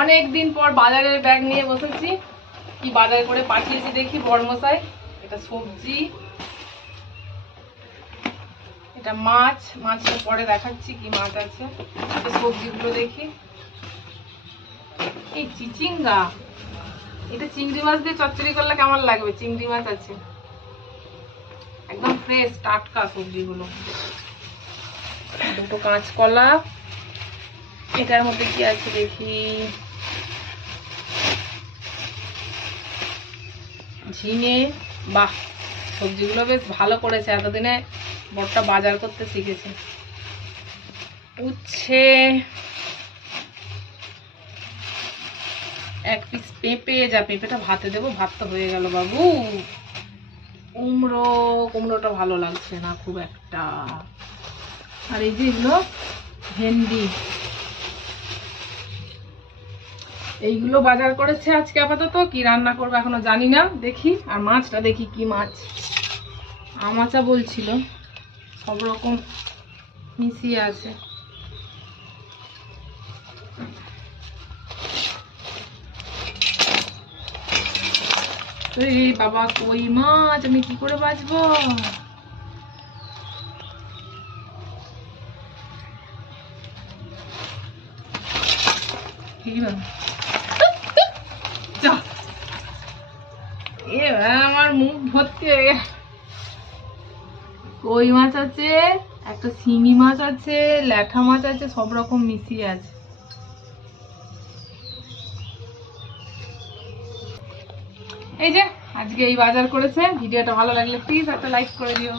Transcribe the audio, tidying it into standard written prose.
অনেক দিন পর বাজারের ব্যাগ নিয়ে বসেছি। কি বাজার করে পাঠিয়েছি দেখি বড়মশাই। এটা সবজি, এটা মাছ। মাছটা পরে দেখাচ্ছি কি মাছ আছে। সবজিগুলো দেখি। এই চিচিঙ্গা, এটা চিংড়ি মাছ দিয়ে চচ্চড়ি করলে কেমন লাগবে। চিংড়ি মাছ আছে, একদম ফ্রেশ টাটকা সবজিগুলো। দুটো কাঁচকলা। এটার মধ্যে কি আছে দেখি। ঝিঙে। বাহ, সবজিগুলো বেশ ভালো করেছে। এতদিনে বড়টা বাজার করতে শিখেছে। উচ্ছে, এক পিস পেঁপে। যা পেঁপেটা ভাতে দেবো, ভাত তো হয়ে গেল বাবু। কুমড়ো, কুমড়োটা ভালো লাগছে না খুব একটা। আর এই যে এগুলো ভেন্ডি, এইগুলো বাজার করেছে আজকে। আপাতত কি রান্না করবো এখনো জানি না, দেখি। আর মাছটা দেখি কি মাছ। আমাচা বলছিল, সব রকম মিশিয়ে আছে। এই বাবা, কই মাছ আমি কি করে বাঁচবো। আমার মুখ ভর্তি হয়ে গেছে। কই মাছ আছে, একটা শিঙি মাছ আছে, ল্যাঠা মাছ আছে, সব রকম মিশিয়ে আছে। এই যে আজকে এই বাজার করেছে। ভিডিওটা ভালো লাগলে প্লিজ একটা লাইক করে দিও।